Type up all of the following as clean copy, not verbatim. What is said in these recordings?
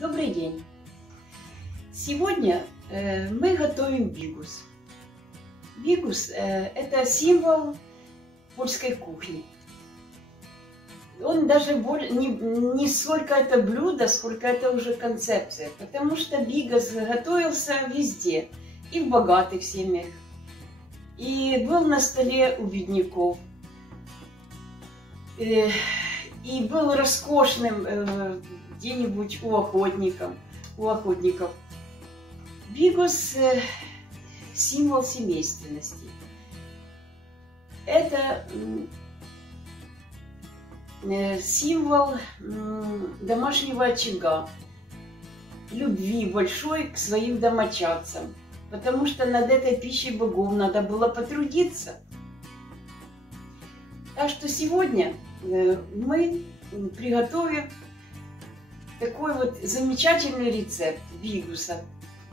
Добрый день! Сегодня мы готовим бигус. Бигус – это символ польской кухни. Он даже не столько это блюдо, сколько это уже концепция. Потому что бигус готовился везде. И в богатых семьях, и был на столе у бедняков. И был роскошным где-нибудь у охотников. Бигус – символ семейственности. Это символ домашнего очага, любви большой к своим домочадцам. Потому что над этой пищей богов надо было потрудиться. Так что сегодня мы приготовим такой вот замечательный рецепт бигуса,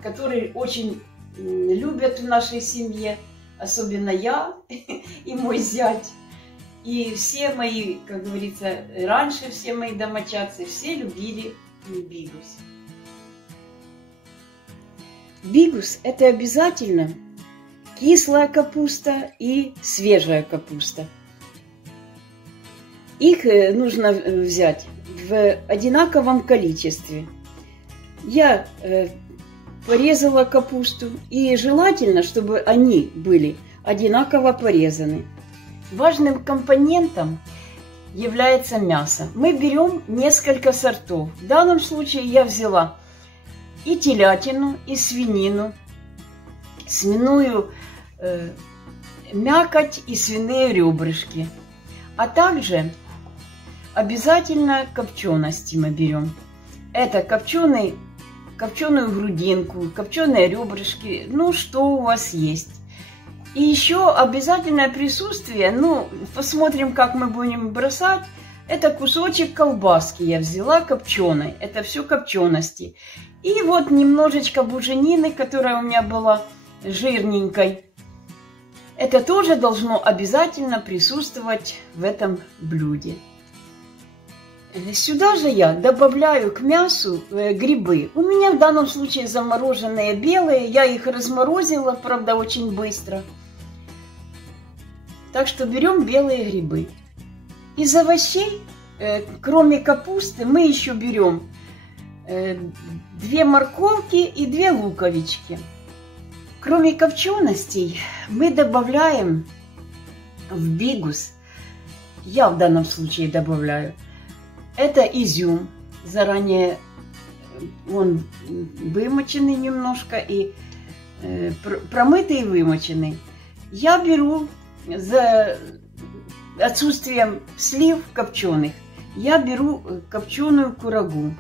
который очень любят в нашей семье, особенно я и мой зять. И все мои, как говорится, раньше все мои домочадцы, все любили бигус. Бигус – это обязательно кислая капуста и свежая капуста. Их нужно взять в одинаковом количестве. Я порезала капусту, и желательно, чтобы они были одинаково порезаны. Важным компонентом является мясо. Мы берем несколько сортов. В данном случае я взяла и телятину, и свинину, свиную мякоть и свиные ребрышки. А также обязательно копчености мы берем. Это копченую грудинку, копченые ребрышки, ну что у вас есть. И еще обязательное присутствие, посмотрим, как мы будем бросать. Это кусочек колбаски я взяла копченой, это все копчености. И вот немножечко буженины, которая у меня была жирненькой. Это тоже должно обязательно присутствовать в этом блюде. Сюда же я добавляю к мясу грибы. У меня в данном случае замороженные белые. Я их разморозила, правда, очень быстро. Так что берем белые грибы. Из овощей, кроме капусты, мы еще берем 2 морковки и 2 луковички. Кроме копченостей мы добавляем в бигус, я в данном случае добавляю, это изюм. Заранее он вымоченный немножко и промытый и вымоченный. Я беру за отсутствием слив копченых, я беру копченую курагу.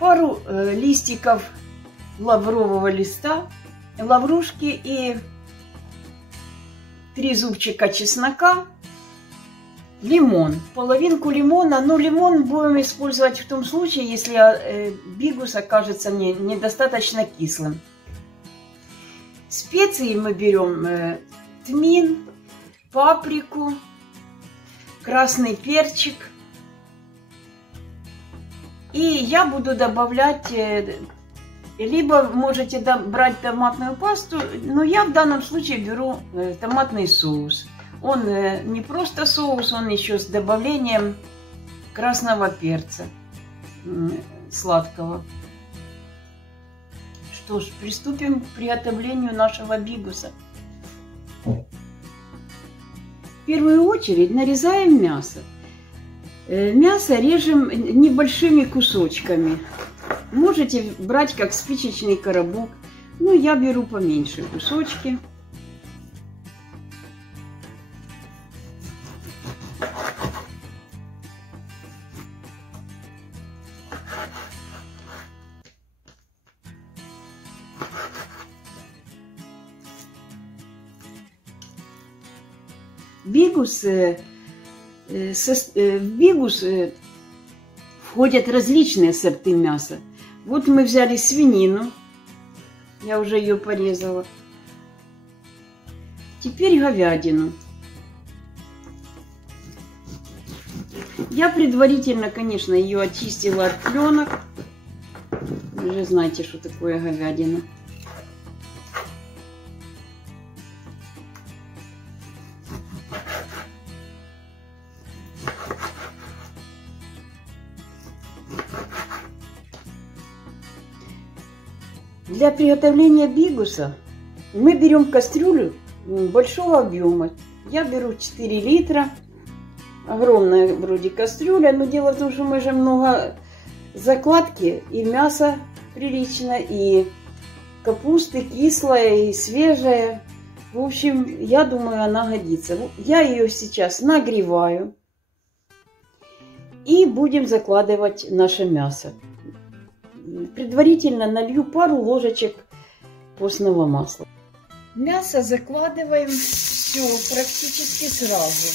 Пару листиков лаврового листа, лаврушки и 3 зубчика чеснока, лимон, половинку лимона. Но лимон будем использовать в том случае, если бигус окажется недостаточно кислым. Специи мы берем тмин, паприку, красный перчик. И я буду добавлять, либо можете брать томатную пасту, но я в данном случае беру томатный соус. Он не просто соус, он еще с добавлением красного перца сладкого. Что ж, приступим к приготовлению нашего бигуса. В первую очередь нарезаем мясо. Мясо режем небольшими кусочками. Можете брать как спичечный коробок, но я беру поменьше кусочки. В бигус входят различные сорты мяса. Вот мы взяли свинину, я уже ее порезала. Теперь говядину. Я предварительно, конечно, ее очистила от пленок. Вы же знаете, что такое говядина. Для приготовления бигуса мы берем кастрюлю большого объема. Я беру 4 литра. Огромная вроде кастрюля, но дело в том, что мы же много закладки, и мясо прилично, и капусты кислая, и свежая. В общем, я думаю, она годится. Я ее сейчас нагреваю. И будем закладывать наше мясо. Предварительно налью пару ложечек постного масла. Мясо закладываем все практически сразу.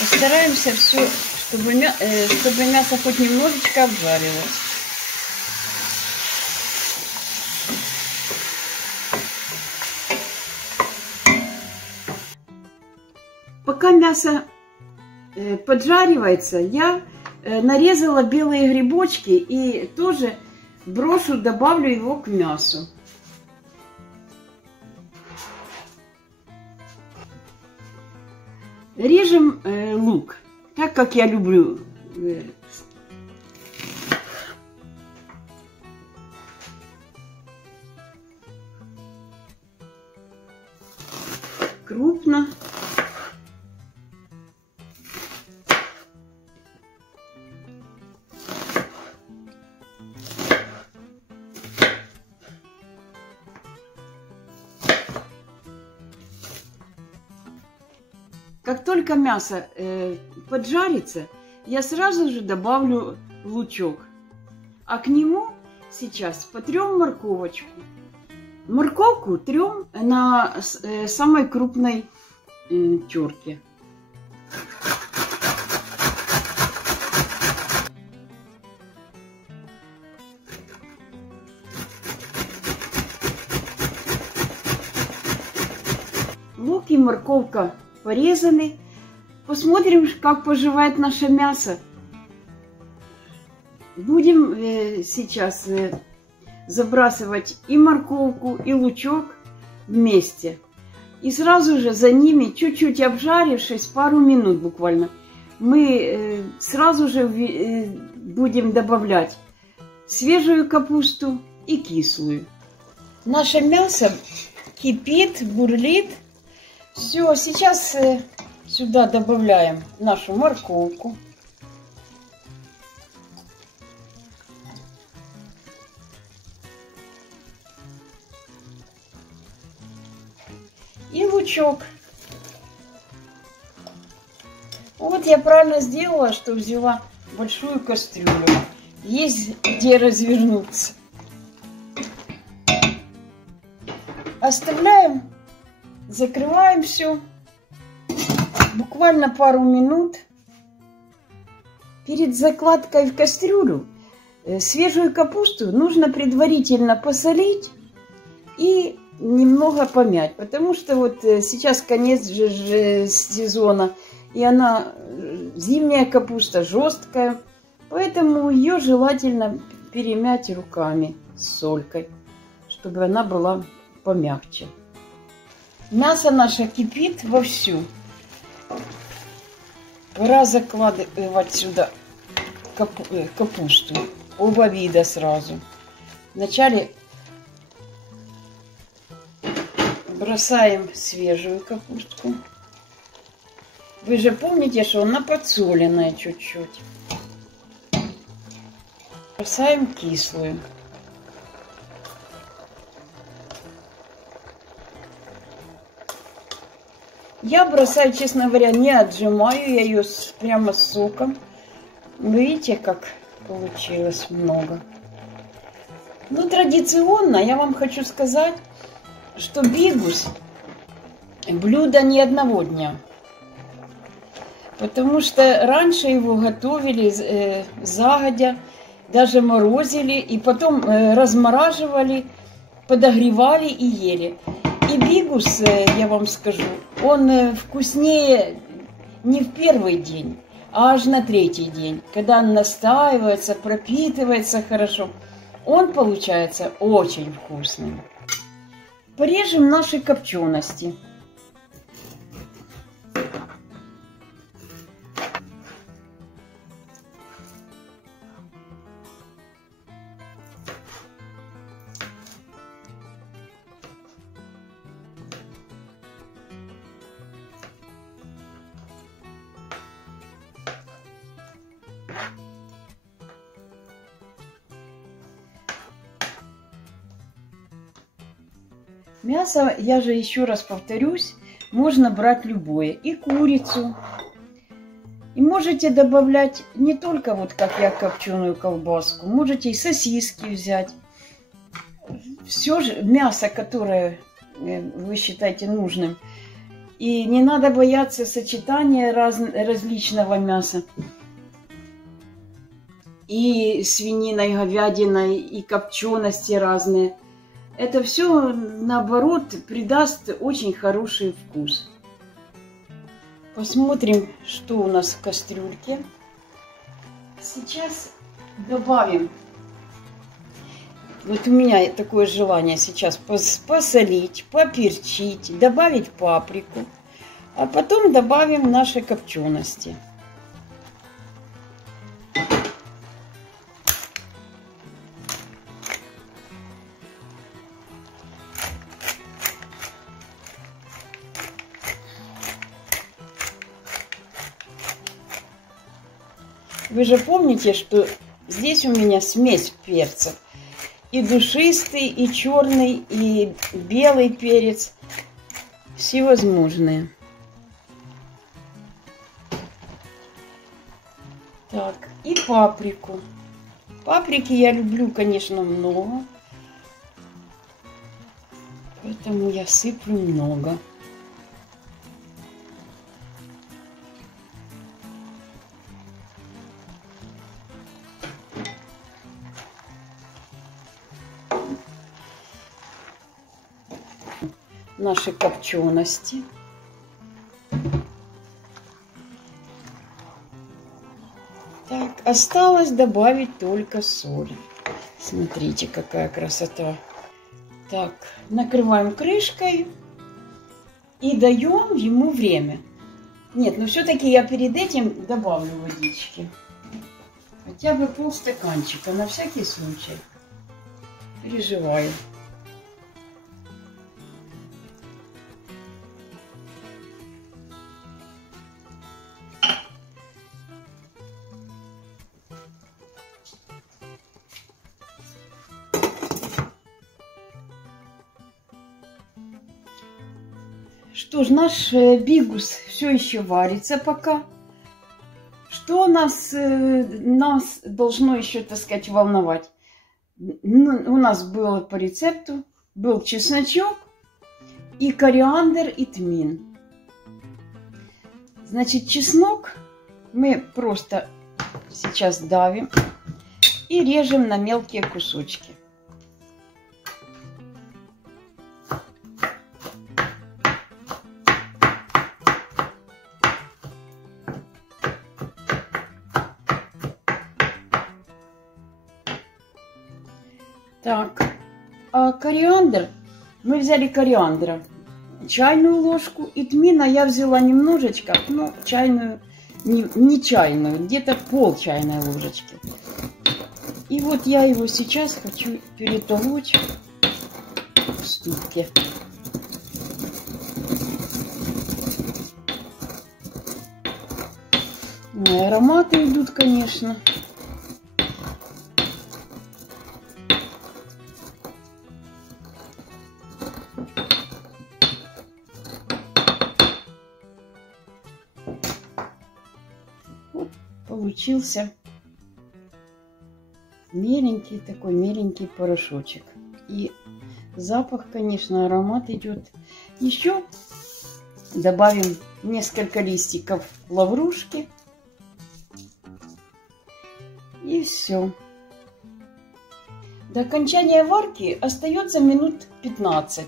Постараемся все, чтобы мясо хоть немножечко обжарилось. Пока мясо поджаривается, я нарезала белые грибочки и тоже брошу, добавлю его к мясу. Режем лук, так как я люблю. Крупно. Как только мясо поджарится, я сразу же добавлю лучок. А к нему сейчас потрем морковочку. Морковку трем на самой крупной терке. Лук и морковка порезаны. Посмотрим, как поживает наше мясо. Будем сейчас забрасывать и морковку, и лучок вместе. И сразу же за ними, чуть-чуть обжарившись, пару минут буквально, мы сразу же будем добавлять свежую капусту и кислую. Наше мясо кипит, бурлит. Все, сейчас сюда добавляем нашу морковку. И лучок. Вот я правильно сделала, что взяла большую кастрюлю. Есть где развернуться. Оставляем, закрываем все. Буквально пару минут. Перед закладкой в кастрюлю свежую капусту нужно предварительно посолить и немного помять, потому что вот сейчас конец же сезона, и она зимняя капуста жесткая, поэтому ее желательно перемять руками с солькой, чтобы она была помягче. Мясо наше кипит вовсю. Пора закладывать сюда капусту, оба вида сразу. Вначале бросаем свежую капустку. Вы же помните, что она подсоленная чуть-чуть. Бросаем кислую. Я бросаю, честно говоря, не отжимаю, я ее прямо с соком. Видите, как получилось много. Ну, традиционно я вам хочу сказать, что бигус – блюдо не одного дня. Потому что раньше его готовили загодя, даже морозили, и потом размораживали, подогревали и ели. И бигус, я вам скажу, он вкуснее не в первый день, а аж на третий день. Когда он настаивается, пропитывается хорошо, он получается очень вкусным. Порежем наши копчености. Мясо, я же еще раз повторюсь, можно брать любое. И курицу. И можете добавлять не только вот как я копченую колбаску. Можете и сосиски взять. Все же мясо, которое вы считаете нужным. И не надо бояться сочетания различного мяса. И свининой, говядиной, и копчености разные. Это все, наоборот, придаст очень хороший вкус. Посмотрим, что у нас в кастрюльке. Сейчас добавим. Вот у меня такое желание сейчас посолить, поперчить, добавить паприку. А потом добавим наши копчености. Вы же помните, что здесь у меня смесь перцев. И душистый, и черный, и белый перец. Всевозможные. Так, и паприку. Паприки я люблю, конечно, много. Поэтому я сыплю много. Наши копчености. Так, осталось добавить только соль. Смотрите, какая красота. Так, накрываем крышкой и даем ему время. Нет, но все-таки я перед этим добавлю водички. Хотя бы полстаканчика, на всякий случай. Переживаю. Что ж, наш бигус все еще варится пока. Что нас должно еще, так сказать, волновать? У нас было по рецепту, был чесночок и кориандр, и тмин. Значит, чеснок мы просто сейчас давим и режем на мелкие кусочки. Так, а кориандр, мы взяли кориандра, чайную ложку, и тмина я взяла немножечко, но чайную, не чайную, где-то пол чайной ложечки. И вот я его сейчас хочу перетолочь в ступке. Ароматы идут, конечно. Получился меленький такой меленький порошочек. И запах, конечно, аромат идет. Еще добавим несколько листиков лаврушки. И все. До окончания варки остается минут 15.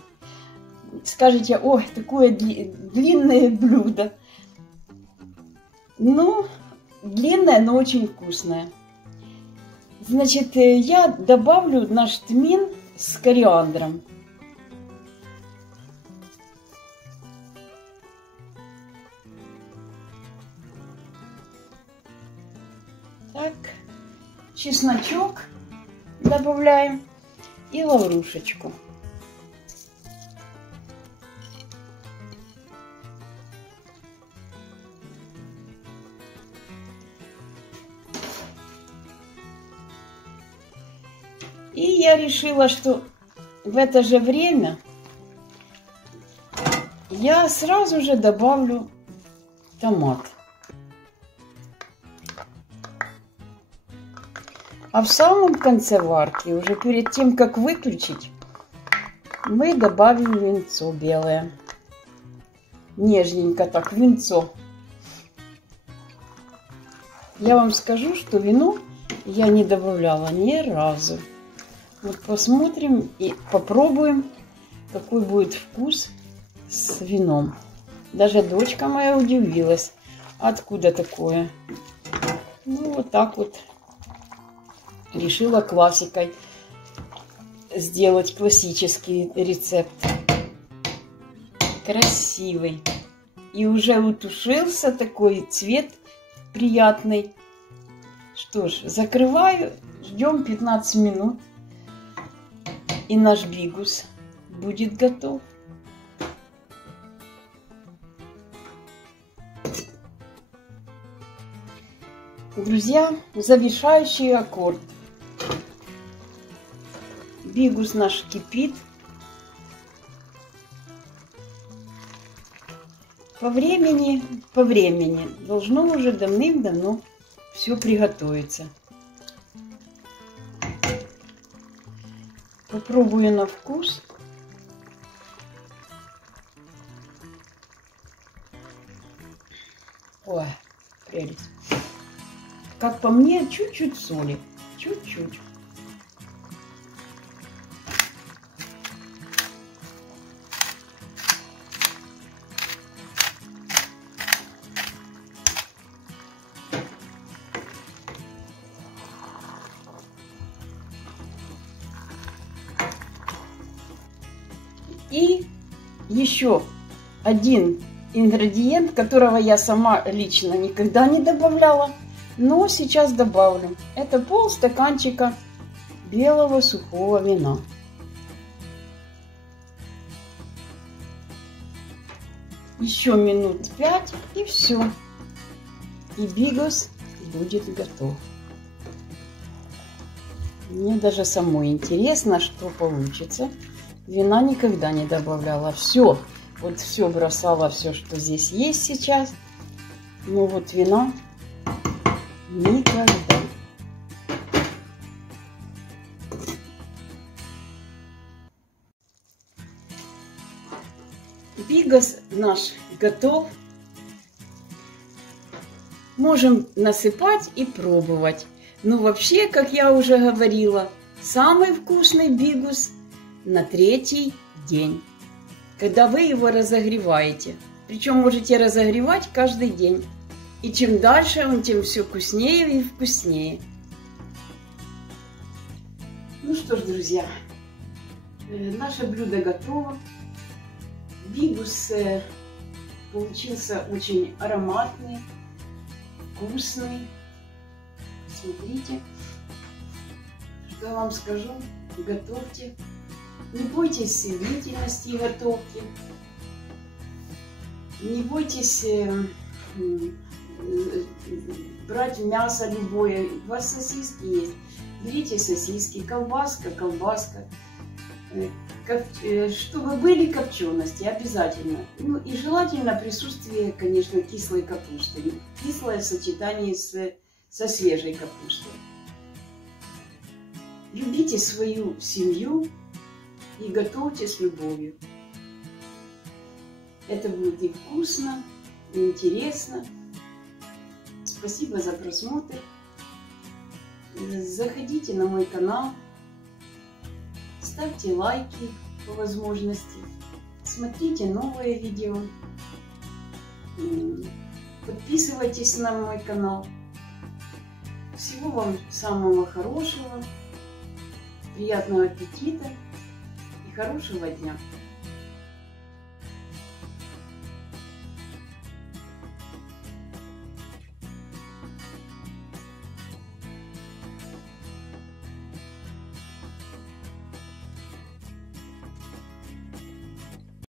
скажете, ой, такое длинное блюдо. Ну, длинное, но очень вкусное. Значит, я добавлю наш тмин с кориандром. Так, чесночок добавляем и лаврушечку. И я решила, что в это же время я сразу же добавлю томат. А в самом конце варки, уже перед тем, как выключить, мы добавим винцо белое. Нежненько так, винцо. Я вам скажу, что вино я не добавляла ни разу. Вот посмотрим и попробуем, какой будет вкус с вином. Даже дочка моя удивилась, откуда такое. Ну, вот так вот решила классикой сделать классический рецепт. Красивый. И уже утушился такой цвет приятный. Что ж, закрываю, ждем 15 минут. И наш бигус будет готов. Друзья, завершающий аккорд. Бигус наш кипит. По времени должно уже давным-давно все приготовиться. Попробую на вкус. Ой, прелесть. Как по мне, чуть-чуть соли. Чуть-чуть. И еще один ингредиент, которого я сама лично никогда не добавляла, но сейчас добавлю. Это полстаканчика белого сухого вина. Еще минут 5 и все. И бигус будет готов. Мне даже самой интересно, что получится. Вина никогда не добавляла. Все, вот все бросала, все, что здесь есть сейчас. Но вот вина никогда. Бигус наш готов. Можем насыпать и пробовать. Но вообще, как я уже говорила, самый вкусный бигус на 3-й день, когда вы его разогреваете. Причем можете разогревать каждый день. И чем дальше он, тем все вкуснее и вкуснее. Ну что ж, друзья, наше блюдо готово. Бигус получился очень ароматный, вкусный. Смотрите, что я вам скажу, готовьте. Не бойтесь длительности готовки, не бойтесь брать мясо любое. У вас сосиски есть, берите сосиски, колбаска, чтобы были копчености обязательно. Ну и желательно присутствие, конечно, кислой капусты. Кислое в сочетании со свежей капустой. Любите свою семью и готовьте с любовью. Это будет и вкусно, и интересно. Спасибо за просмотр. Заходите на мой канал, ставьте лайки по возможности, смотрите новые видео, подписывайтесь на мой канал. Всего вам самого хорошего, приятного аппетита и хорошего дня!